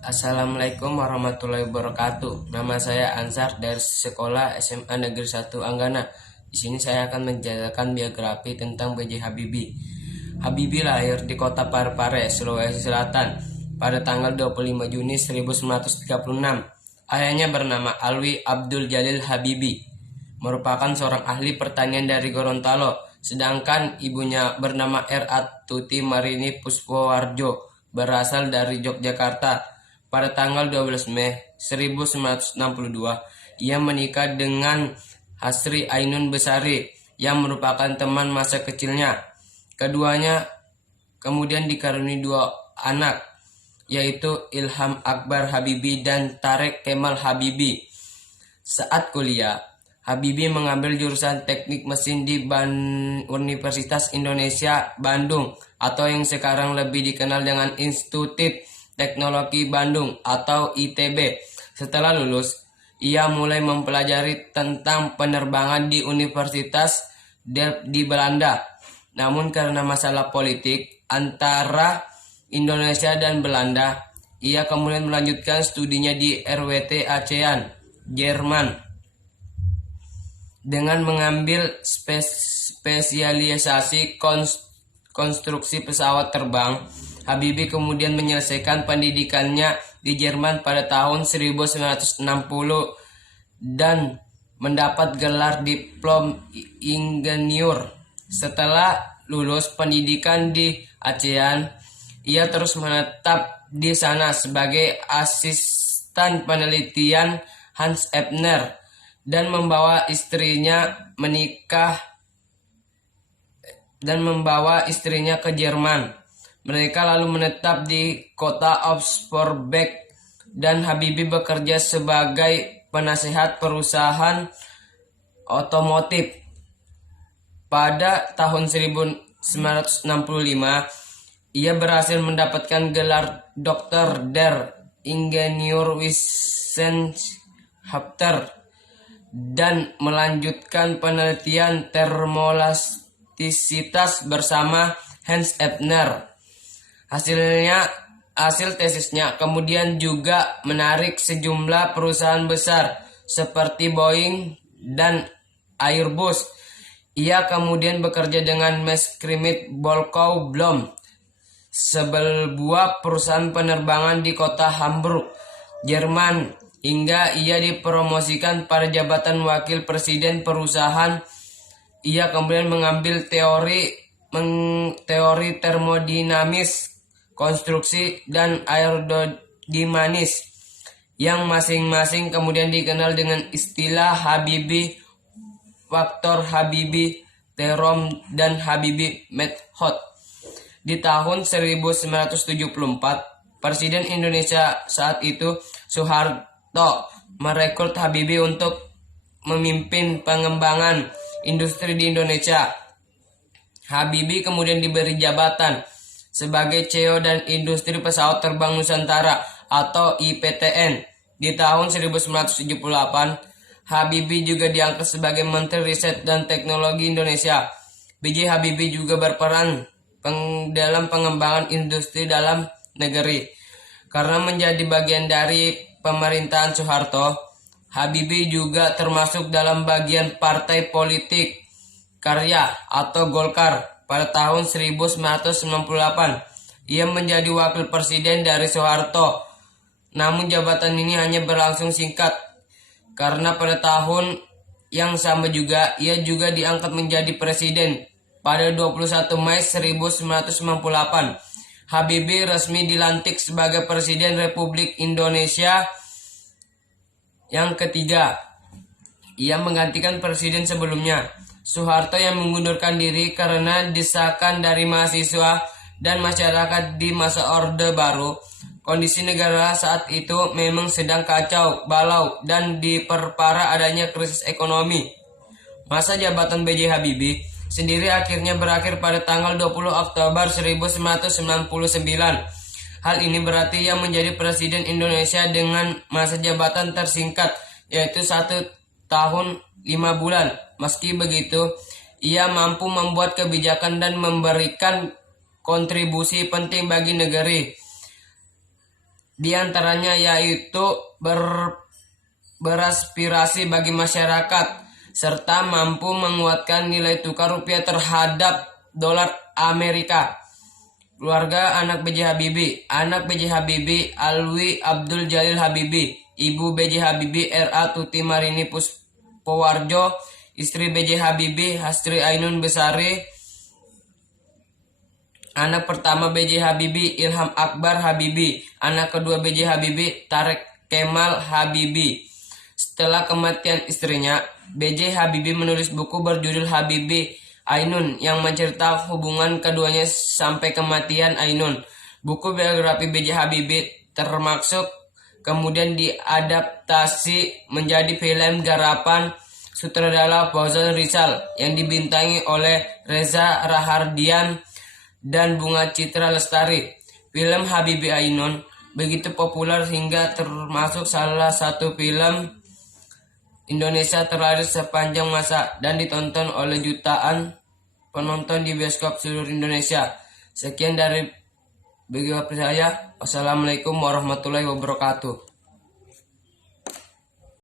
Assalamualaikum warahmatullahi wabarakatuh. Nama saya Ansar dari Sekolah SMA Negeri 1 Anggana. Di sini saya akan menceritakan biografi tentang B.J. Habibie. Habibie lahir di kota Parepare, Sulawesi Selatan pada tanggal 25 Juni 1936. Ayahnya bernama Alwi Abdul Jalil Habibie, merupakan seorang ahli pertanian dari Gorontalo, sedangkan ibunya bernama R.A. Tuti Marini Puspowarjo, berasal dari Yogyakarta. Pada tanggal 12 Mei 1962, ia menikah dengan Hasri Ainun Besari yang merupakan teman masa kecilnya. Keduanya kemudian dikaruniai dua anak, yaitu Ilham Akbar Habibie dan Tareq Kemal Habibie. Saat kuliah, Habibie mengambil jurusan Teknik Mesin di Universitas Indonesia Bandung, atau yang sekarang lebih dikenal dengan Institut Teknologi Bandung atau ITB. Setelah lulus, ia mulai mempelajari tentang penerbangan di Universitas Delft di Belanda. Namun karena masalah politik antara Indonesia dan Belanda, ia kemudian melanjutkan studinya di RWT ASEAN, Jerman, dengan mengambil spesialisasi konstruksi pesawat terbang. Habibie kemudian menyelesaikan pendidikannya di Jerman pada tahun 1960 dan mendapat gelar diplom ingeniur. Setelah lulus pendidikan di ASEAN, ia terus menetap di sana sebagai asisten penelitian Hans Ebner dan membawa istrinya ke Jerman. Mereka lalu menetap di kota Oxford dan Habibie bekerja sebagai penasehat perusahaan otomotif. Pada tahun 1965, ia berhasil mendapatkan gelar Doktor der Ingenieurwissenschaften dan melanjutkan penelitian termoelastisitas bersama Hans Ebner. Hasil tesisnya kemudian juga menarik sejumlah perusahaan besar seperti Boeing dan Airbus. Ia kemudian bekerja dengan Messerschmitt Volkow Blohm, sebuah perusahaan penerbangan di kota Hamburg, Jerman, hingga ia dipromosikan pada jabatan wakil presiden perusahaan. Ia kemudian mengambil teori termodinamis, konstruksi, dan aerodinamis, yang masing-masing kemudian dikenal dengan istilah Habibie faktor, Habibie theorem, dan Habibie method. Di tahun 1974, Presiden Indonesia saat itu Soeharto merekrut Habibie untuk memimpin pengembangan industri di Indonesia. Habibie kemudian diberi jabatan sebagai CEO dan Industri Pesawat Terbang Nusantara atau IPTN. Di tahun 1978, Habibie juga diangkat sebagai Menteri Riset dan Teknologi Indonesia. B.J. Habibie juga berperan dalam pengembangan industri dalam negeri. Karena menjadi bagian dari pemerintahan Soeharto, Habibie juga termasuk dalam bagian partai politik Karya atau Golkar. Pada tahun 1998, ia menjadi wakil presiden dari Soeharto. Namun jabatan ini hanya berlangsung singkat, karena pada tahun yang sama juga ia juga diangkat menjadi presiden. Pada 21 Mei 1998, Habibie resmi dilantik sebagai Presiden Republik Indonesia yang ketiga. Ia menggantikan presiden sebelumnya, Soeharto, yang mengundurkan diri karena desakan dari mahasiswa dan masyarakat di masa Orde Baru. Kondisi negara saat itu memang sedang kacau balau dan diperparah adanya krisis ekonomi. Masa jabatan B.J. Habibie sendiri akhirnya berakhir pada tanggal 20 Oktober 1999. Hal ini berarti ia menjadi Presiden Indonesia dengan masa jabatan tersingkat, yaitu 1 tahun 5 bulan. Meski begitu, ia mampu membuat kebijakan dan memberikan kontribusi penting bagi negeri. Di antaranya yaitu beraspirasi bagi masyarakat serta mampu menguatkan nilai tukar rupiah terhadap dolar Amerika. Keluarga anak B.J. Habibie. Anak B.J. Habibie Alwi Abdul Jalil Habibie, Ibu B.J. Habibie R.A. Tuti Marini Puspowarjo, istri B.J. Habibie Hastri Ainun Besari. Anak pertama B.J. Habibie Ilham Akbar Habibie, anak kedua B.J. Habibie Tarek Kemal Habibie. Setelah kematian istrinya, B.J. Habibie menulis buku berjudul Habibie Ainun yang menceritakan hubungan keduanya sampai kematian Ainun. Buku biografi B.J. Habibie termasuk kemudian diadaptasi menjadi film garapan sutradara Fauzan Rizal yang dibintangi oleh Reza Rahardian dan Bunga Citra Lestari. Film Habibie Ainun begitu populer hingga termasuk salah satu film Indonesia terlaris sepanjang masa dan ditonton oleh jutaan penonton di bioskop seluruh Indonesia. Sekian dari bagi saya. Wassalamualaikum warahmatullahi wabarakatuh.